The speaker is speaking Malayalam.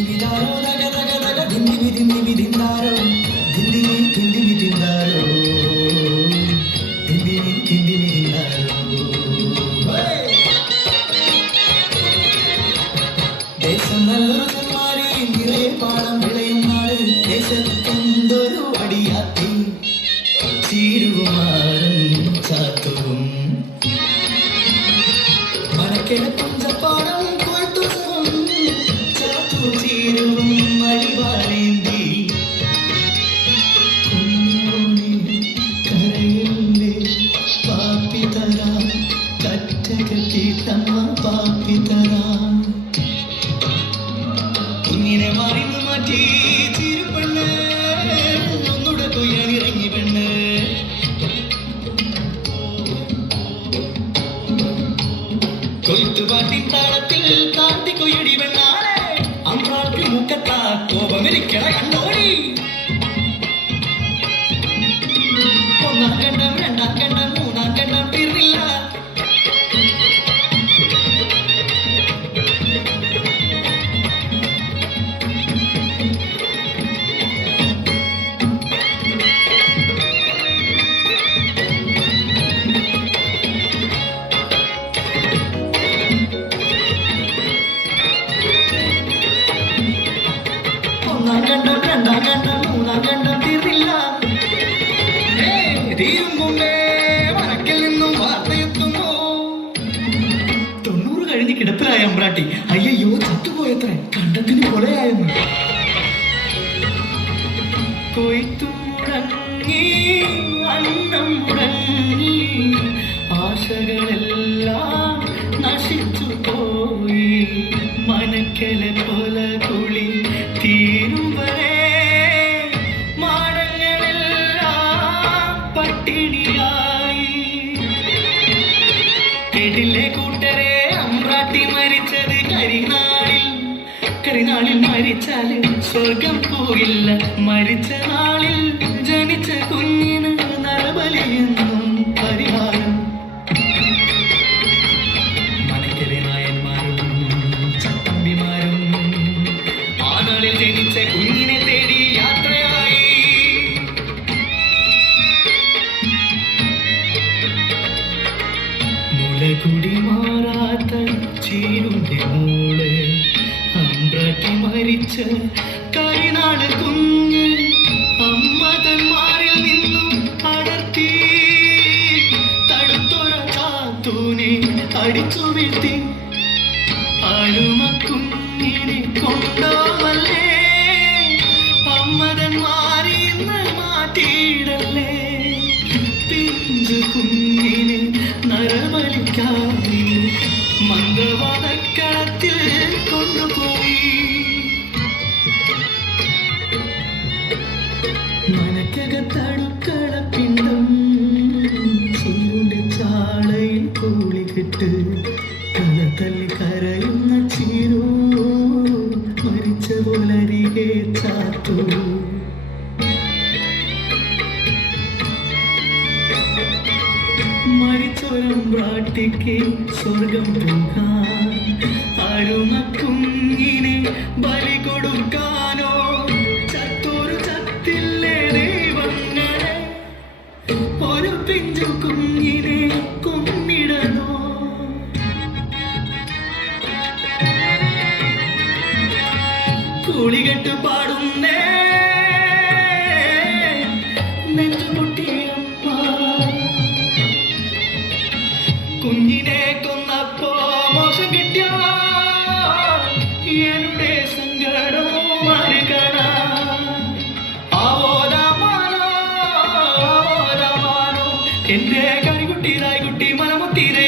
దిందిమిదారో దగ దగ దగ దిందిమి దిందిమి దిందారో దిందిమి దిందిమి దిందారో దిందిమి దిందిమి దిందారో ദേശം നല്ലൊരു ചെമ്മാരി നിറയെ പാടം വിളയും നാട് ദേശത്തൊണ്ടൊരു അടിയാത്തി மூக்கட்டா கோபம் இருக்கிற கண்ணோடி. കണ്ടം രണ്ടാം കണ്ടു മൂന്നാം കണ്ടം തീർന്നില്ല. തീരും മുമ്പേ വടക്കിൽ നിന്നും വാർത്തയെത്തുന്നു. തൊണ്ണൂറ് കഴിഞ്ഞ് കിടപ്പിലായ അമ്പ്രാട്ടി അയ്യോ ചത്തുപോയത്ര കണ്ടത്തിന് കൊലയായെന്ന്. കൊയ്ത്തു മുടങ്ങി അന്നം മുടങ്ങി ആശകളെല്ലാം നശിച്ചു പോയി മനക്കലെ പോലെ കുളി കേട്ടില്ലേ കൂട്ടരെ അമ്രാട്ടി മരിച്ചത് കരിനാളിൽ. കരിനാളിൽ മരിച്ചാൽ സ്വർഗം പോയില്ല മരിച്ച നാളിൽ ജനിച്ച കുഞ്ഞിന് നരബലിയെന്നും മരിച്ച കരിനാൾ കുഞ്ഞ്. അമ്മതന്മാരിൽ നിന്നും അടർത്തി. തടുത്തൊര കാത്തൂനെ അടിച്ചു വീഴ്ത്തി. അരുമക്കുഞ്ഞിനെ കൊണ്ടോവല്ലേ? അമ്മതന്മാരിന്ന് കൂളികെട്ട് കല തല്ലി കരയുന്ന ചീരോ മരിച്ച പോലരികെ മരിച്ചോരം പ്രാട്ടിക്ക് സ്വർഗം പോകാൻ അരുമക്കുഞ്ഞിനെ ബലി കൊടുക്കാനോ ఎందే కరిగుట్టి రాయిగుట్టి మనము తీరే